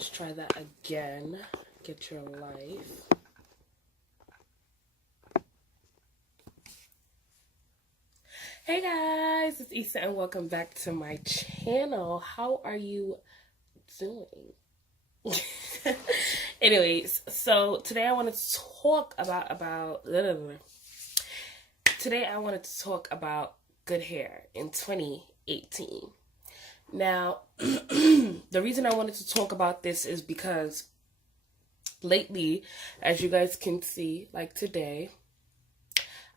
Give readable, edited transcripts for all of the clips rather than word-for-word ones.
Let's try that again. Get your life. Hey guys, it's Issa and welcome back to my channel. How are you doing? Anyways, so today I wanted to talk about good hair in 2018. Now, the reason I wanted to talk about this is because lately, as you guys can see, like today,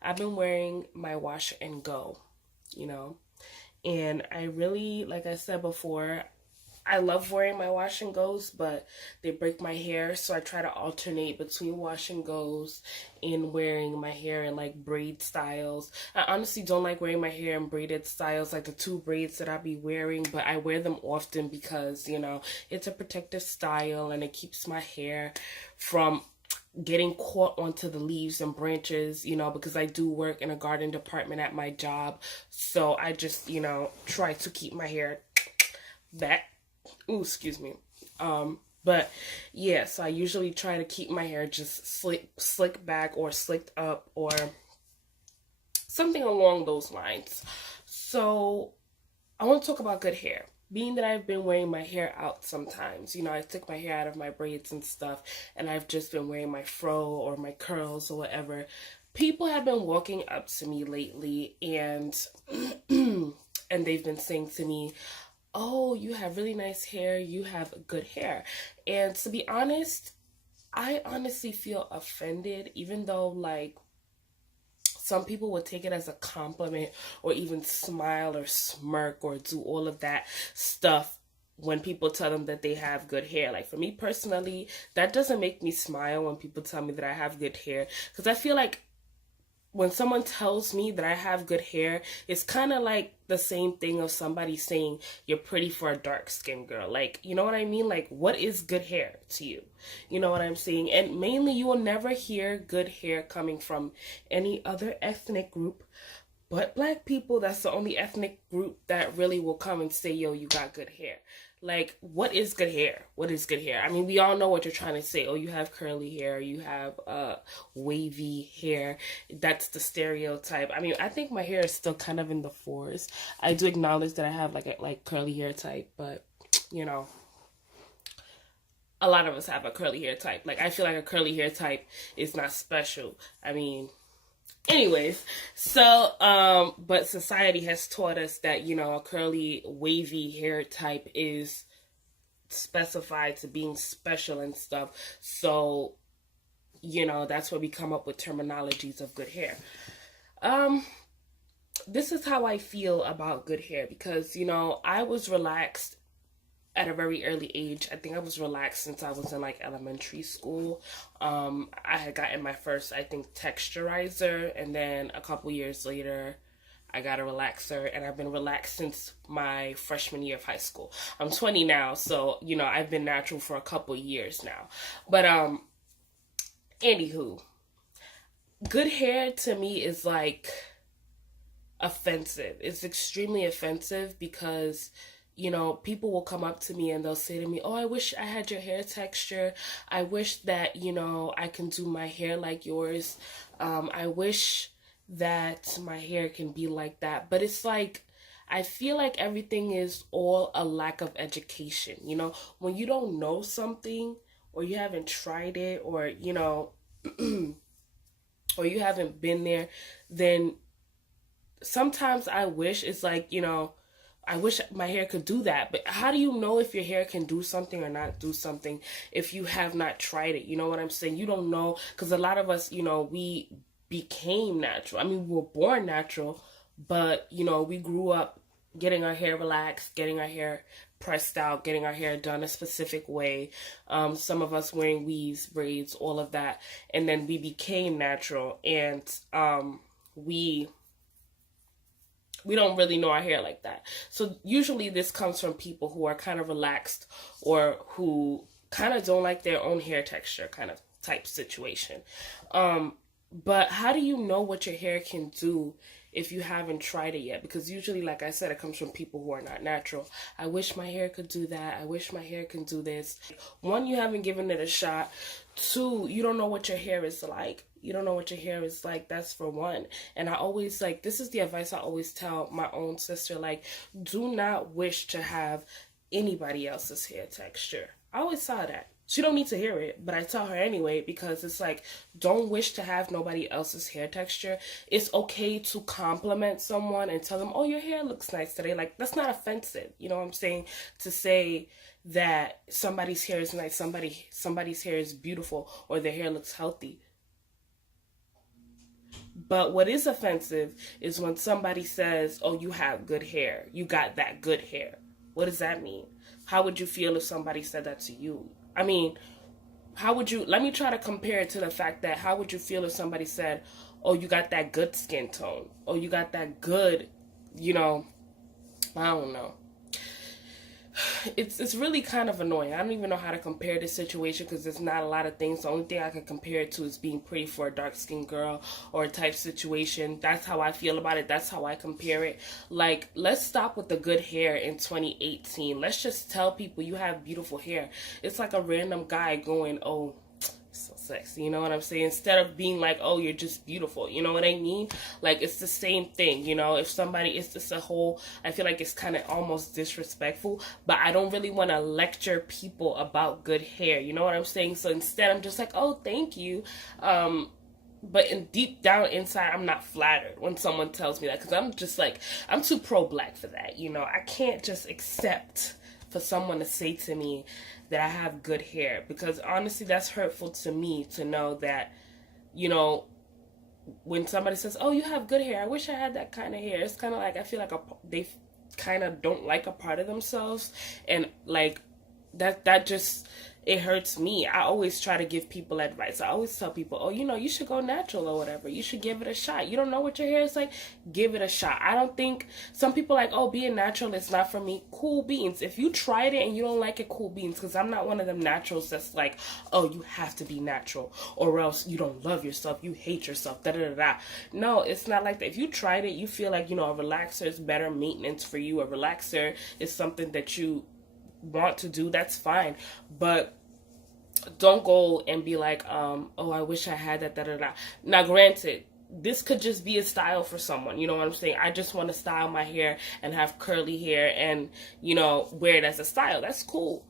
I've been wearing my wash and go, and I really, like I said before, I love wearing my wash and goes, but they break my hair, so I try to alternate between wash and goes and wearing my hair in like braid styles. I honestly don't like wearing my hair in braided styles, like the two braids that I be wearing, but I wear them often because, it's a protective style and it keeps my hair from getting caught onto the leaves and branches, because I do work in a garden department at my job. So I just, try to keep my hair back. Ooh, excuse me. But yeah, so I usually try to keep my hair just slick back or slicked up or something along those lines. So I want to talk about good hair. Being that I've been wearing my hair out sometimes, I took my hair out of my braids and stuff, and I've just been wearing my fro or my curls or whatever. People have been walking up to me lately and and they've been saying to me, "Oh, you have really nice hair, you have good hair." And to be honest, I honestly feel offended, even though like some people would take it as a compliment or even smile or smirk or do all of that stuff when people tell them that they have good hair. Like for me personally, that doesn't make me smile when people tell me that I have good hair, because I feel like when someone tells me that I have good hair, it's kind of like the same thing of somebody saying you're pretty for a dark-skinned girl. Like, you know what I mean? Like, what is good hair to you? You know what I'm saying? And mainly, you will never hear good hair coming from any other ethnic group but Black people. That's the only ethnic group that really will come and say, "Yo, you got good hair." Like, what is good hair? What is good hair? I mean, we all know what you're trying to say. Oh, you have curly hair. You have wavy hair. That's the stereotype. I mean, I think my hair is still kind of in the fours. I do acknowledge that I have like curly hair type, but a lot of us have a curly hair type. Like, I feel like a curly hair type is not special. I mean, anyways, so, but society has taught us that, a curly, wavy hair type is specified to being special and stuff. So, that's where we come up with terminologies of good hair. This is how I feel about good hair because, I was relaxed at a very early age. I think I was relaxed since I was in like elementary school. I had gotten my first, I think, texturizer, and then a couple years later I got a relaxer, and I've been relaxed since my freshman year of high school. I'm 20 now, so I've been natural for a couple years now. But anywho, good hair to me is like offensive. It's extremely offensive because people will come up to me and they'll say to me, "Oh, I wish I had your hair texture. I wish that, I can do my hair like yours. I wish that my hair can be like that." But it's like, I feel like everything is all a lack of education. When you don't know something or you haven't tried it or, or you haven't been there, then sometimes I wish it's like, I wish my hair could do that. But how do you know if your hair can do something or not do something if you have not tried it? You know what I'm saying? You don't know, because a lot of us, we became natural. I mean, we were born natural, but, we grew up getting our hair relaxed, getting our hair pressed out, getting our hair done a specific way. Some of us wearing weaves, braids, all of that. And then we became natural, and we don't really know our hair like that. So usually this comes from people who are kind of relaxed or who kind of don't like their own hair texture kind of type situation. But how do you know what your hair can do if you haven't tried it yet, because usually, like I said, it comes from people who are not natural. I wish my hair could do that. I wish my hair could do this. One, you haven't given it a shot. Two, you don't know what your hair is like. You don't know what your hair is like. That's for one. And I always, like, this is the advice I always tell my own sister, like, do not wish to have anybody else's hair texture. I always tell her that. She don't need to hear it, but I tell her anyway, because it's like, don't wish to have nobody else's hair texture. It's okay to compliment someone and tell them, oh, your hair looks nice today. Like, that's not offensive. You know what I'm saying? To say that somebody's hair is nice, somebody's hair is beautiful, or their hair looks healthy. But what is offensive is when somebody says, oh, you have good hair. You got that good hair. What does that mean? How would you feel if somebody said that to you? I mean, how would you, let me try to compare it to the fact that how would you feel if somebody said, oh, you got that good skin tone. Oh, you got that good, I don't know. It's really kind of annoying. I don't even know how to compare this situation because there's not a lot of things. The only thing I can compare it to is being pretty for a dark-skinned girl or a type situation. That's how I feel about it. That's how I compare it. Like, let's stop with the good hair in 2018. Let's just tell people you have beautiful hair. It's like a random guy going, oh, so sexy, you know what I'm saying? Instead of being like, oh, you're just beautiful, you know what I mean? Like, it's the same thing, if somebody, it's just a whole, I feel like it's kind of almost disrespectful, but I don't really want to lecture people about good hair, you know what I'm saying? So instead, I'm just like, oh, thank you, but deep down inside, I'm not flattered when someone tells me that, because I'm just like, I'm too pro-black for that, I can't just accept for someone to say to me that I have good hair, because honestly that's hurtful to me to know that, when somebody says, oh, you have good hair, I wish I had that kind of hair. It's kind of like, I feel like they kind of don't like a part of themselves, and like that just, it hurts me. I always try to give people advice. I always tell people, oh, you should go natural or whatever. You should give it a shot. You don't know what your hair is like? Give it a shot. I don't think, some people like, oh, being natural is not for me. Cool beans. If you tried it and you don't like it, cool beans. Because I'm not one of them naturals that's like, oh, you have to be natural or else you don't love yourself. You hate yourself. Da da da da. No, it's not like that. If you tried it, you feel like, a relaxer is better maintenance for you. A relaxer is something that you want to do, that's fine, but don't go and be like, oh, I wish I had that, da da da. Now, granted, this could just be a style for someone, you know what I'm saying? I just want to style my hair and have curly hair and, wear it as a style. That's cool.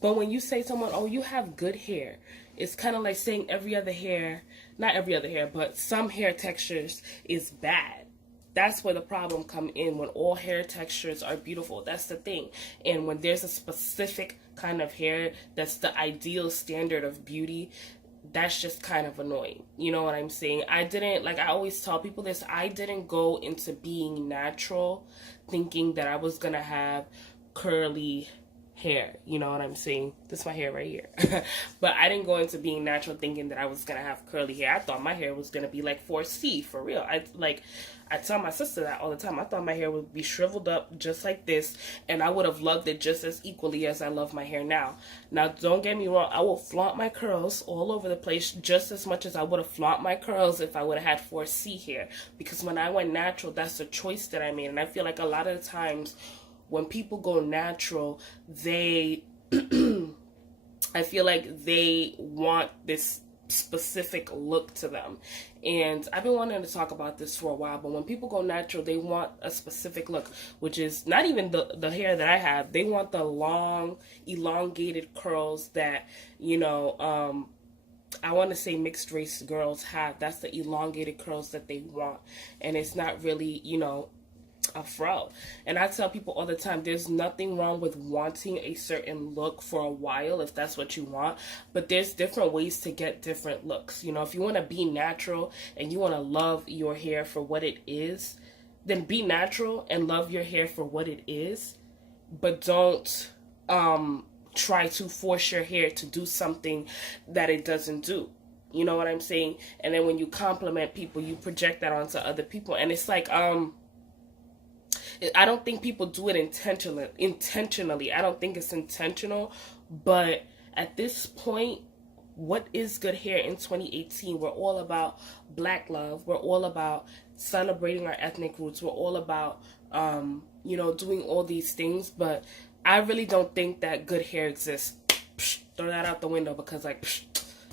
But when you say to someone, oh, you have good hair, it's kind of like saying every other hair, not every other hair, but some hair textures is bad. That's where the problem come in, when all hair textures are beautiful. That's the thing. And when there's a specific kind of hair that's the ideal standard of beauty, that's just kind of annoying. You know what I'm saying? I always tell people this, I didn't go into being natural thinking that I was going to have curly hair, you know what I'm saying? This is my hair right here. But I didn't go into being natural thinking that I was gonna have curly hair. I thought my hair was gonna be like 4C, for real. I tell my sister that all the time. I thought my hair would be shriveled up just like this, and I would have loved it just as equally as I love my hair now. Now, don't get me wrong, I will flaunt my curls all over the place just as much as I would have flaunt my curls if I would have had 4C hair. Because when I went natural, that's the choice that I made, and I feel like a lot of the times when people go natural, they, I feel like they want this specific look to them. And I've been wanting to talk about this for a while, but when people go natural, they want a specific look, which is not even the hair that I have. They want the long, elongated curls that, I want to say mixed race girls have. That's the elongated curls that they want. And it's not really, a fro. And I tell people all the time, there's nothing wrong with wanting a certain look for a while if that's what you want, but there's different ways to get different looks. If you want to be natural and you want to love your hair for what it is, then be natural and love your hair for what it is, but don't try to force your hair to do something that it doesn't do. You know what I'm saying? And then when you compliment people, you project that onto other people, and it's like I don't think people do it intentionally. I don't think it's intentional. But at this point, what is good hair in 2018? We're all about Black love. We're all about celebrating our ethnic roots. We're all about, doing all these things. But I really don't think that good hair exists. Throw that out the window because,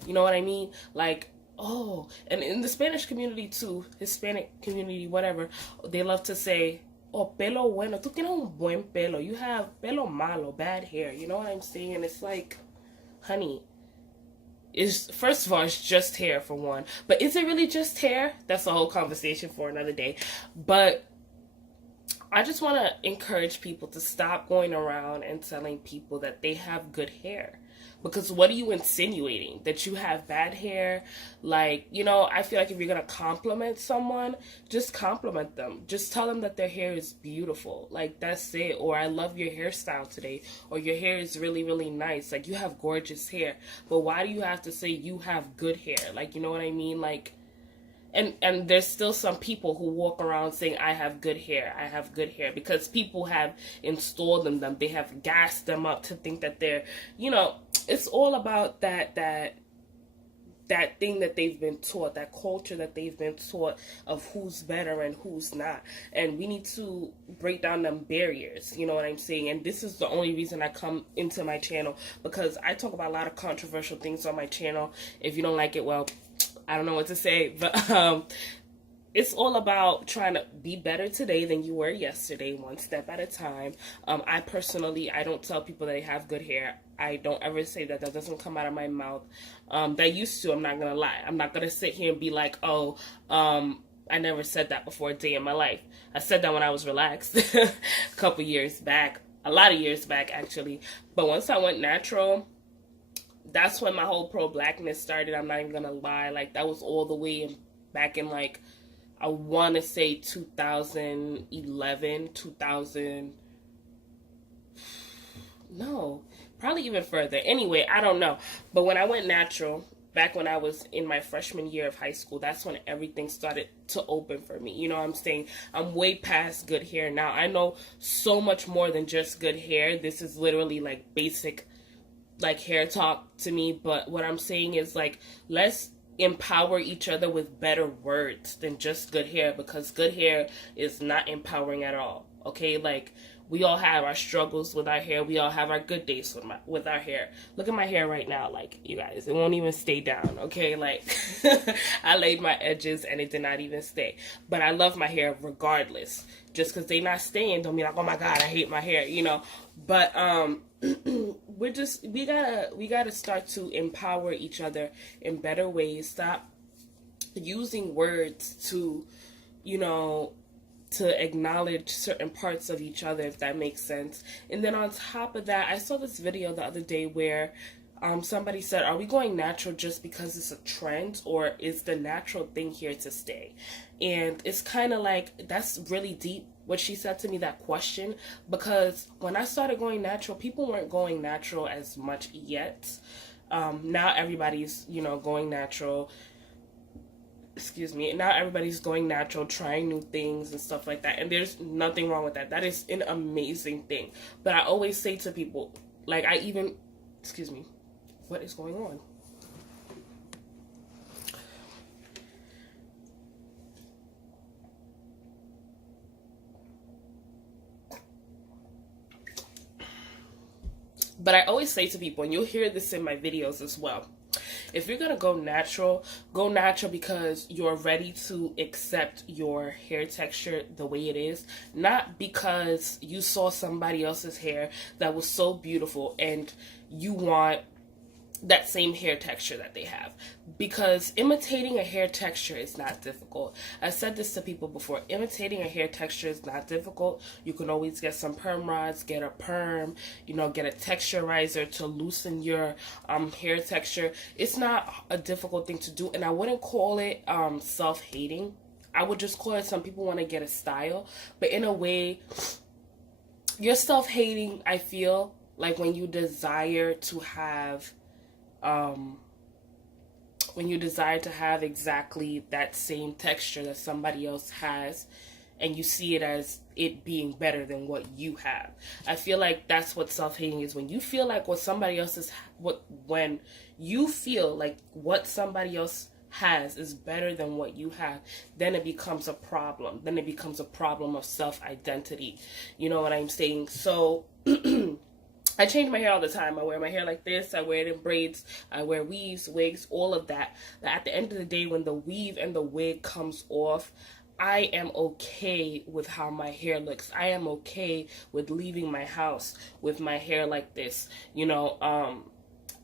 you know what I mean? Like, oh, and in the Spanish community too, Hispanic community, whatever, they love to say, oh, pelo bueno, tú tienes un buen pelo. You have pelo malo, bad hair. You know what I'm saying? And it's like, honey, first of all, it's just hair for one. But is it really just hair? That's a whole conversation for another day. But I just want to encourage people to stop going around and telling people that they have good hair. Because what are you insinuating? That you have bad hair? Like, I feel like if you're going to compliment someone, just compliment them. Just tell them that their hair is beautiful. Like, that's it. Or I love your hairstyle today. Or your hair is really, really nice. Like, you have gorgeous hair. But why do you have to say you have good hair? Like, you know what I mean? Like, and there's still some people who walk around saying, I have good hair, because people have installed in them. They have gassed them up to think that they're, it's all about that thing that they've been taught, that culture that they've been taught of who's better and who's not. And we need to break down them barriers, you know what I'm saying? And this is the only reason I come into my channel, because I talk about a lot of controversial things on my channel. If you don't like it, well, I don't know what to say, but it's all about trying to be better today than you were yesterday, one step at a time. I don't tell people that they have good hair. I don't ever say that. That doesn't come out of my mouth. That used to, I'm not going to lie. I'm not going to sit here and be like, I never said that before a day in my life. I said that when I was relaxed a couple years back, a lot of years back, actually. But once I went natural, that's when my whole pro-blackness started. I'm not even gonna lie. Like, that was all the way back in, like, I want to say 2011, no, probably even further. Anyway, I don't know. But when I went natural, back when I was in my freshman year of high school, that's when everything started to open for me. You know what I'm saying? I'm way past good hair now. I know so much more than just good hair. This is literally, like, basic, like, hair talk to me. But what I'm saying is, like, let's empower each other with better words than just good hair, because good hair is not empowering at all. Okay, like, we all have our struggles with our hair. We all have our good days with our hair. Look at my hair right now, like, you guys, it won't even stay down. Okay, like, I laid my edges and it did not even stay. But I love my hair regardless. Just because they not staying don't mean like, oh my God, I hate my hair, But we gotta start to empower each other in better ways. Stop using words to, to acknowledge certain parts of each other, if that makes sense. And then on top of that, I saw this video the other day where somebody said, are we going natural just because it's a trend, or is the natural thing here to stay? And it's kind of like, that's really deep what she said to me, that question, because when I started going natural, people weren't going natural as much yet. Now everybody's, going natural. Excuse me. Now everybody's going natural, trying new things and stuff like that. And there's nothing wrong with that. That is an amazing thing. But I always say to people, like, excuse me, what is going on? But I always say to people, and you'll hear this in my videos as well, if you're going to go natural because you're ready to accept your hair texture the way it is, not because you saw somebody else's hair that was so beautiful and you want that same hair texture that they have. Because imitating a hair texture is not difficult. I said this to people before. Imitating a hair texture is not difficult. You can always get some perm rods, get a perm, get a texturizer to loosen your hair texture. It's not a difficult thing to do, and I wouldn't call it self-hating. I would just call it, some people want to get a style, but in a way, you're self-hating, I feel, like when you desire to have exactly that same texture that somebody else has, and you see it as it being better than what you have. I feel like that's what self-hating is. When you feel like what somebody else is, when you feel like what somebody else has is better than what you have, then it becomes a problem. Then it becomes a problem of self-identity. You know what I'm saying? So I change my hair all the time. I wear my hair like this. I wear it in braids. I wear weaves, wigs, all of that. But at the end of the day, when the weave and the wig comes off, I am okay with how my hair looks. I am okay with leaving my house with my hair like this. You know,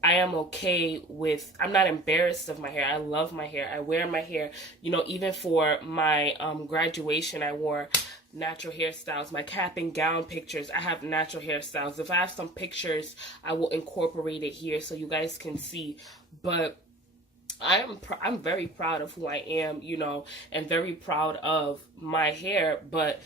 I am okay with, I'm not embarrassed of my hair. I love my hair. I wear my hair, you know, even for my graduation, I wore natural hairstyles. My cap and gown pictures, I have natural hairstyles. If I have some pictures, I will incorporate it here so you guys can see. But I'm very proud of who I am, you know, and very proud of my hair. But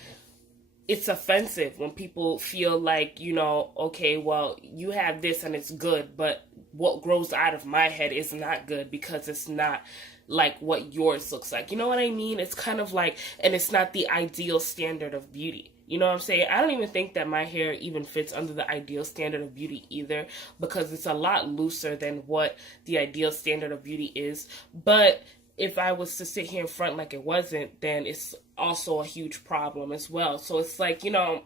it's offensive when people feel like, you know, okay, well, you have this and it's good, but what grows out of my head is not good because it's not like what yours looks like. You know what I mean? It's kind of like, and it's not the ideal standard of beauty. You know what I'm saying? I don't even think that my hair even fits under the ideal standard of beauty either, because it's a lot looser than what the ideal standard of beauty is. But if I was to sit here in front like it wasn't, then it's also a huge problem as well. So it's like, you know,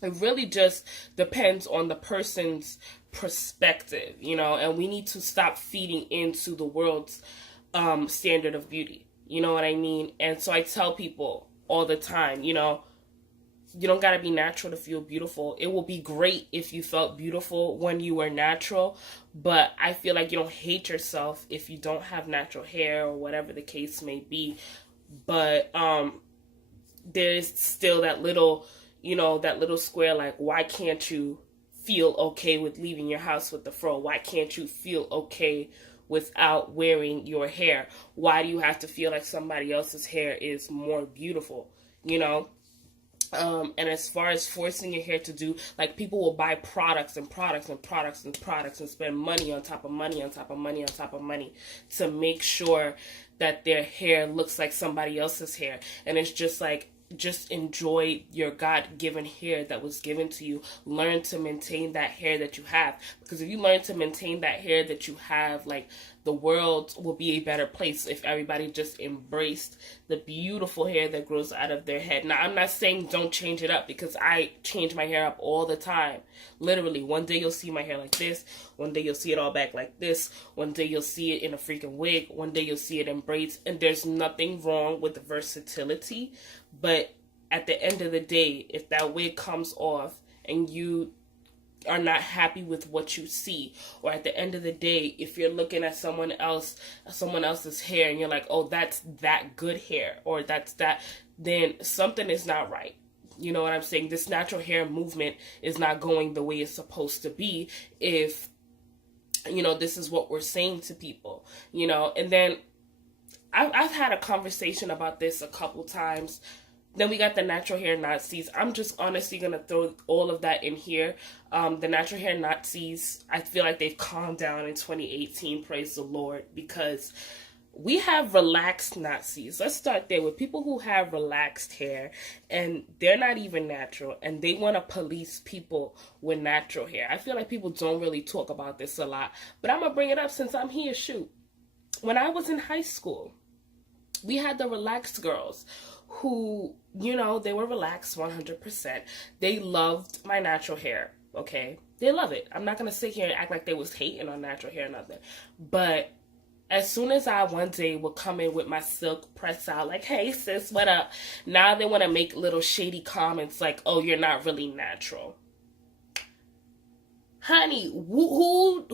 it really just depends on the person's perspective, you know, and we need to stop feeding into the world's standard of beauty. You know what I mean? And so I tell people all the time, you know, you don't got to be natural to feel beautiful. It will be great if you felt beautiful when you were natural, but I feel like you don't hate yourself if you don't have natural hair or whatever the case may be. But there's still that little, you know, that little square, like, why can't you feel okay with leaving your house with the fro? Why can't you feel okay without wearing your hair? Why do you have to feel like somebody else's hair is more beautiful, you know? And as far as forcing your hair to do, like, people will buy products and products and products and products and spend money on top of money on top of money on top of money to make sure that their hair looks like somebody else's hair. And it's just like, just enjoy your God-given hair that was given to you. Learn to maintain that hair that you have. Because if you learn to maintain that hair that you have, like, the world will be a better place if everybody just embraced the beautiful hair that grows out of their head. Now, I'm not saying don't change it up, because I change my hair up all the time. Literally, one day you'll see my hair like this. One day you'll see it all back like this. One day you'll see it in a freaking wig. One day you'll see it in braids. And there's nothing wrong with the versatility. But at the end of the day, if that wig comes off and you are not happy with what you see, or at the end of the day, if you're looking at someone else's hair and you're like, oh, that's that good hair, or that's that, then something is not right. You know what I'm saying? This natural hair movement is not going the way it's supposed to be if, you know, this is what we're saying to people, you know. And then I've had a conversation about this a couple times. Then we got the natural hair Nazis. I'm just honestly going to throw all of that in here. The natural hair Nazis, I feel like they've calmed down in 2018, praise the Lord, because we have relaxed Nazis. Let's start there with people who have relaxed hair and they're not even natural, and they want to police people with natural hair. I feel like people don't really talk about this a lot, but I'm going to bring it up since I'm here. Shoot. When I was in high school, we had the relaxed girls who, you know, they were relaxed 100%. They loved my natural hair, okay? They love it. I'm not going to sit here and act like they was hating on natural hair or nothing. But as soon as I one day would come in with my silk press out, like, hey, sis, what up? Now they want to make little shady comments like, oh, you're not really natural. Honey, who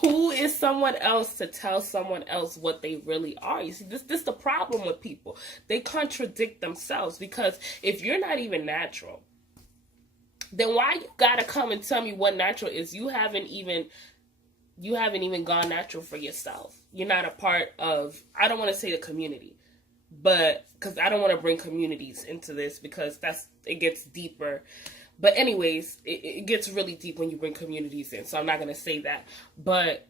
who is someone else to tell someone else what they really are? You see, this is the problem with people. They contradict themselves, because if you're not even natural, then why you gotta come and tell me what natural is? You haven't even gone natural for yourself. You're not a part of, I don't want to say the community, but because I don't want to bring communities into this, because it gets deeper. But anyways, it gets really deep when you bring communities in, so I'm not going to say that. But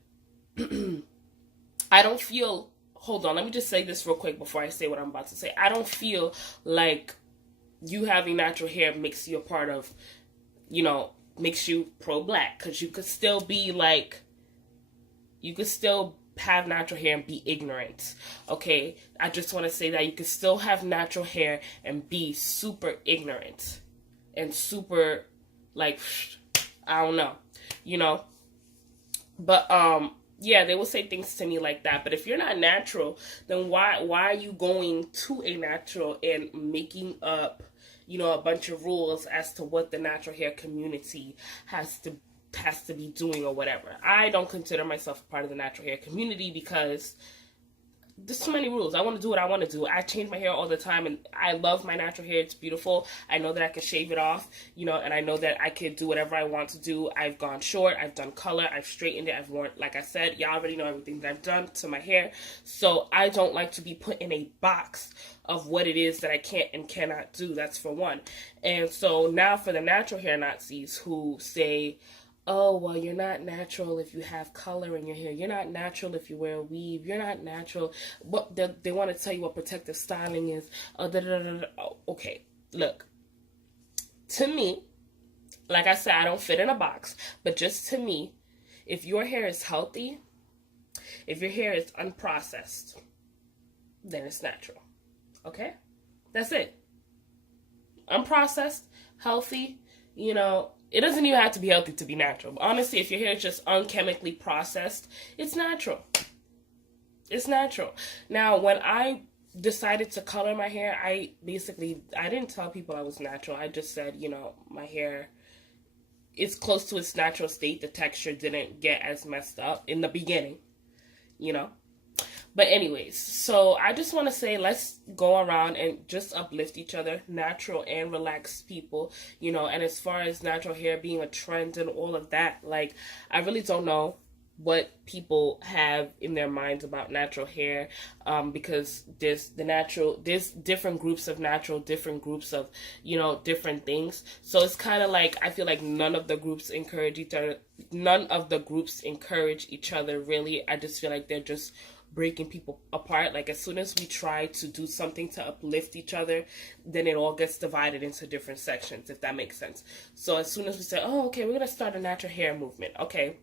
I don't feel hold on, let me just say this real quick before I say what I'm about to say. I don't feel like you having natural hair makes you a part of, makes you pro-black, because you could still be like, you could still have natural hair and be ignorant, okay? I just want to say that you could still have natural hair and be super ignorant and super, like, I don't know, but, yeah, they will say things to me like that. But if you're not natural, then why are you going to a natural and making up, a bunch of rules as to what the natural hair community has to be doing or whatever? I don't consider myself a part of the natural hair community because there's too many rules. I want to do what I want to do. I change my hair all the time, and I love my natural hair. It's beautiful. I know that I can shave it off, and I know that I can do whatever I want to do. I've gone short. I've done color. I've straightened it. I've worn, like I said, y'all already know everything that I've done to my hair. So I don't like to be put in a box of what it is that I can't and cannot do. That's for one. And so now for the natural hair Nazis who say, oh, well, you're not natural if you have color in your hair. You're not natural if you wear a weave. You're not natural. What they want to tell you what protective styling is. Okay, look. To me, like I said, I don't fit in a box. But just to me, if your hair is healthy, if your hair is unprocessed, then it's natural. Okay? That's it. Unprocessed, healthy, it doesn't even have to be healthy to be natural. But honestly, if your hair is just unchemically processed, it's natural. It's natural. Now, when I decided to color my hair, I didn't tell people I was natural. I just said, my hair, it's close to its natural state. The texture didn't get as messed up in the beginning, But anyways, so I just want to say, let's go around and just uplift each other, natural and relaxed people, and as far as natural hair being a trend and all of that, like, I really don't know what people have in their minds about natural hair, because there's different groups of natural, different groups of, different things. So it's kind of like, I feel like none of the groups encourage each other, really. I just feel like they're just breaking people apart. Like, as soon as we try to do something to uplift each other, then it all gets divided into different sections, if that makes sense. So as soon as we say, oh, okay, we're going to start a natural hair movement. Okay.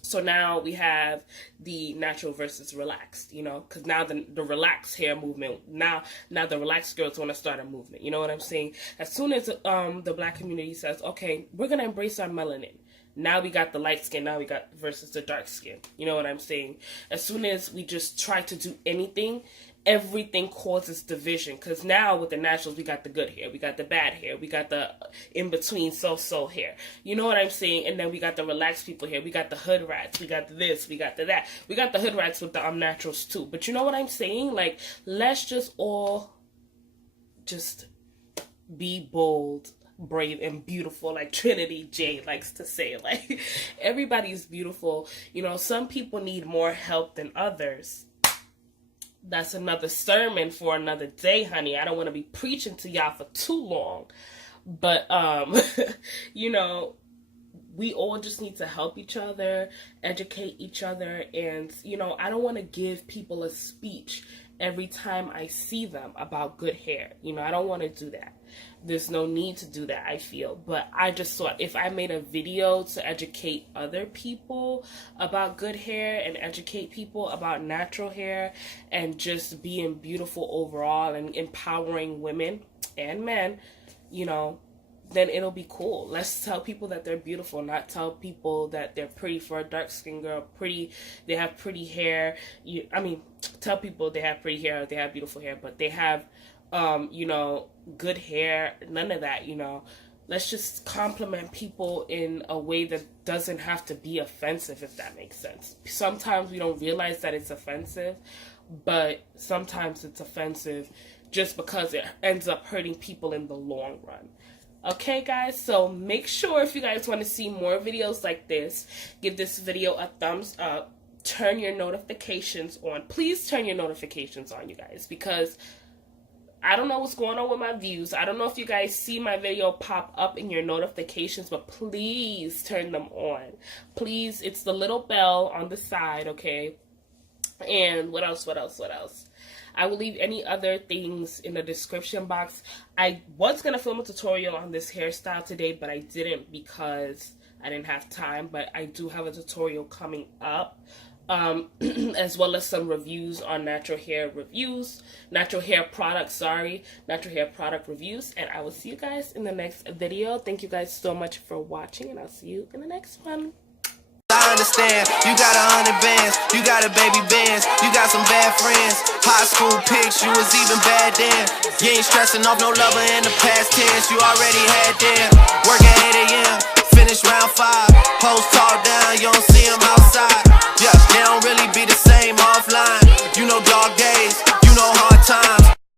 So now we have the natural versus relaxed, because now the relaxed hair movement, now the relaxed girls want to start a movement. You know what I'm saying? As soon as the black community says, okay, we're going to embrace our melanin. Now we got the light skin, now we got versus the dark skin. You know what I'm saying? As soon as we just try to do anything, everything causes division. Because now with the naturals, we got the good hair, we got the bad hair, we got the in-between so-so hair. You know what I'm saying? And then we got the relaxed people here. We got the hood rats, we got this, we got the that. We got the hood rats with the naturals too. But you know what I'm saying? Like, let's just all just be bold, brave, and beautiful, like Trinity J likes to say. Like, everybody's beautiful. Some people need more help than others. That's another sermon for another day, honey. I don't want to be preaching to y'all for too long. But, we all just need to help each other, educate each other, and, I don't want to give people a speech every time I see them about good hair. I don't want to do that. There's no need to do that, I feel. But I just thought if I made a video to educate other people about good hair and educate people about natural hair and just being beautiful overall and empowering women and men, then it'll be cool. Let's tell people that they're beautiful, not tell people that they're pretty. For a dark-skinned girl, they have pretty hair. Tell people they have pretty hair, they have beautiful hair, but they have, good hair. None of that, Let's just compliment people in a way that doesn't have to be offensive, if that makes sense. Sometimes we don't realize that it's offensive, but sometimes it's offensive just because it ends up hurting people in the long run. Okay, guys, so make sure if you guys want to see more videos like this, give this video a thumbs up, turn your notifications on. Please turn your notifications on, you guys, because I don't know what's going on with my views. I don't know if you guys see my video pop up in your notifications, but please turn them on. Please, it's the little bell on the side, okay? And what else? I will leave any other things in the description box. I was going to film a tutorial on this hairstyle today, but I didn't because I didn't have time. But I do have a tutorial coming up, as well as some reviews on natural hair product reviews. And I will see you guys in the next video. Thank you guys so much for watching, and I'll see you in the next one. I understand, you got 100 bands, you got a baby bands, you got some bad friends. High school pics, you was even bad then. You ain't stressing off no lover in the past tense, you already had them. Work at 8 a.m., finish round 5. Post talk down, you don't see them outside. Yeah, they don't really be the same offline. You know dog days,